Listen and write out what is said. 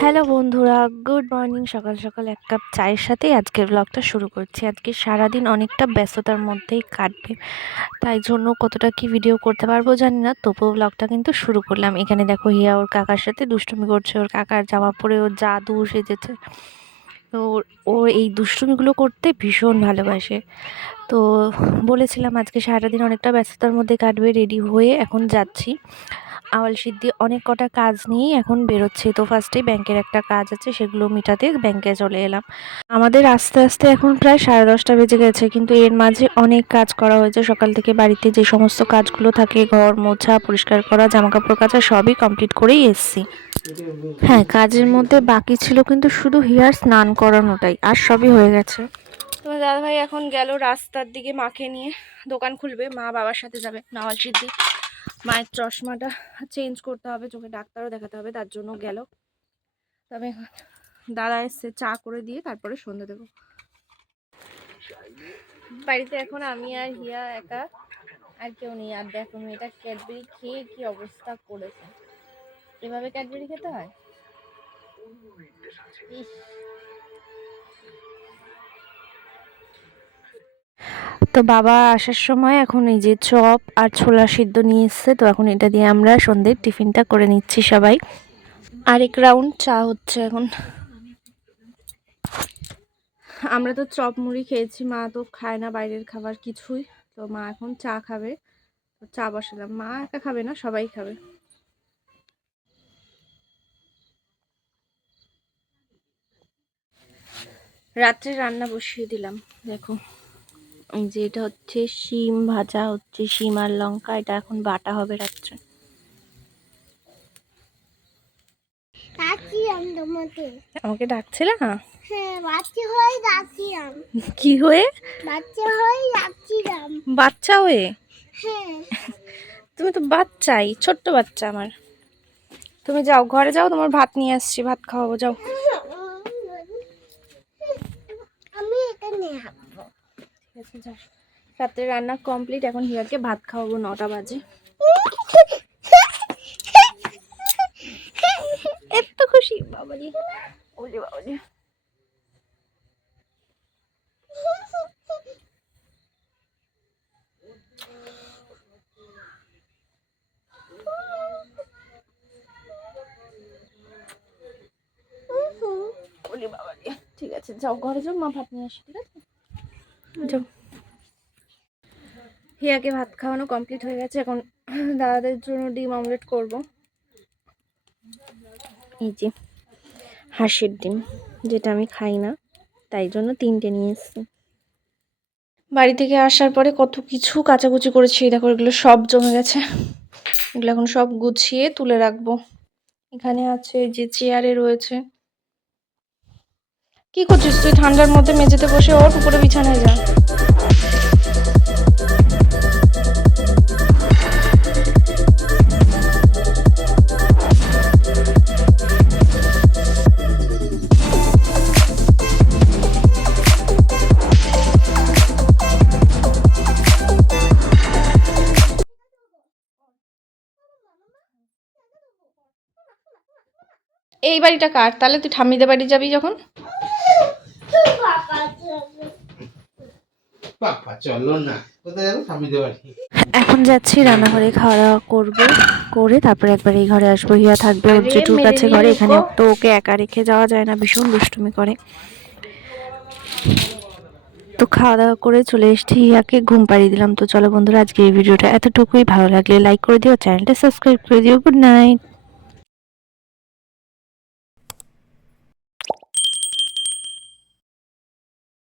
Hello বন্ধুরা, good morning. সকাল সকাল এক কাপ চায়ের সাথেই আজকের ব্লগটা শুরু করছি। আজকে সারাদিন অনেকটা ব্যস্ততার মধ্যেই কাটবে, তাই জন্য কতটা কি ভিডিও করতে পারবো জানি না, তবুও ব্লগটা কিন্তু শুরু করলাম। এখানে দেখো হিয়া ওর কাকার সাথে দুষ্টুমি করছে, ওর কাকার জামা পরে ওর জাদু সেজেছে। তো ও এই দুষ্টুমিগুলো করতে ভীষণ ভালোবাসে। তো বলেছিলাম আজকে সারাদিন অনেকটা ব্যস্ততার মধ্যে কাটবে, রেডি হয়ে এখন যাচ্ছি। আওয়াল সিদ্ধি অনেক কটা কাজ নিয়েই এখন বেরোচ্ছে। তো ফার্স্টেই ব্যাংকের একটা কাজ আছে, সেগুলো মিটাতে ব্যাংকে চলে এলাম। আমাদের আস্তে আস্তে এখন প্রায় 10:30 বেজে গেছে, কিন্তু এর মাঝে অনেক কাজ করা হয়েছে। সকাল থেকে বাড়িতে যে সমস্ত কাজগুলো থাকে, ঘর মোছা, পরিষ্কার করা, জামাকাপড় কাচা, সবই কমপ্লিট করেই এসছি। হ্যাঁ, কাজের মধ্যে বাকি ছিল কিন্তু শুধু হিয়ার স্নান করানোটাই, আর সবই হয়ে গেছে। তোমার দাদাভাই এখন গেল রাস্তার দিকে মাকে নিয়ে, দোকান খুলবে। মা বাবার সাথে যাবে আওয়াল সিদ্ধি। মায়ের চশমাটা চেঞ্জ করতে হবে, চোখে ডাক্তারও দেখাতে হবে, তার জন্য গেল। তবে দাদা এসছে, চা করে দিয়ে তারপরে সন্ধ্যে দেবো। বাড়িতে এখন আমি আর হিয়া একা, আর কেউ নেই। আর দেখো মেয়েটা ক্যাডবেরি খেয়ে কি অবস্থা করেছে। এভাবে ক্যাডবেরি খেতে হয়? ইস, তো বাবা আসার সময় এখন এই যে চপ আর ছোলা সিদ্ধ নিয়ে এসছে, তো এখন এটা দিয়ে আমরা সন্ধ্যের টিফিনটা করে নিচ্ছি সবাই। আরেক রাউন্ড চা হচ্ছে এখন। আমরা তো চপ মুড়ি খেয়েছি, মা তো খায় না বাইরের খাবার কিছুই। তো মা এখন চা খাবে, তো চা বসালাম। মা একা খাবে না, সবাই খাবে। রাত্রে রান্না বসিয়ে দিলাম। দেখো এই যে এটা হচ্ছে শিম ভাজা হচ্ছে, শিম আর লঙ্কা, এটা এখন বাটা হবে রাত্রে। আমাকে ডাকছিলে না? হ্যাঁ, বাচ্চা হয়ে যাচ্ছিলাম। কি হয়ে? বাচ্চা হয়ে যাচ্ছিলাম। বাচ্চা হয়ে? হ্যাঁ। তুমি তো বাচ্চাই, ছোট্ট বাচ্চা আমার। তুমি যাও, ঘরে যাও, তোমার ভাত নিয়ে আসছি, ভাত খাওয়াবো, যাও। আমি এটা নিয়ে হাঁটবো। ঠিক আছে, যাও। রাত্রে রান্না কমপ্লিট, এখন হিয়াকে ভাত খাওয়াবো, 9টা বাজে। এত খুশি বাবাজি, ওরে বাবাজি। ওরে বাবাজি, ঠিক আছে যাও, ঘরে যাও, মা ভাত নিয়ে আসি, ঠিক আছে যাও। হিয়াকে ভাত খাওয়ানো কমপ্লিট হয়ে গেছে। এখন দাদাদের জন্য ডিম অমলেট করব। এই যে হাঁসের ডিম, যেটা আমি খাই না, তাই জন্য 3টে নিয়ে এসেছি। বাড়ি থেকে আসার পরে কত কিছু কাচাকুচি করেছি, দেখো এগুলো সব জমে গেছে। এগুলো এখন সব গুছিয়ে তুলে রাখবো। এখানে আছে যে চেয়ারে রয়েছে। কি করছিস তুই? ঠান্ডার মধ্যে মেঝেতে বসে ওঠ, উপরে বিছানায় যা। এই বাড়িটা কার? তাহলে তুই ঠাম্মিদের বাড়ি যাবি যখন? এখন যাচ্ছি রান্নাঘরে, খাওয়া দাওয়া করবো, করে তারপরে একবার এই ঘরে আসবো। হিয়া থাকবে ওর জেঠুর কাছে ঘরে, এখানে তো ওকে একা রেখে যাওয়া যায় না, ভীষণ দুষ্টুমি করে। তো খাওয়া দাওয়া করে চলে এসেছি, হিয়াকে ঘুম পাড়িয়ে দিলাম। তো চলো বন্ধুরা, আজকে এই ভিডিওটা এতটুকুই। ভালো লাগলে লাইক করে দিও, চ্যানেলটা সাবস্ক্রাইব করে দিও। Good night.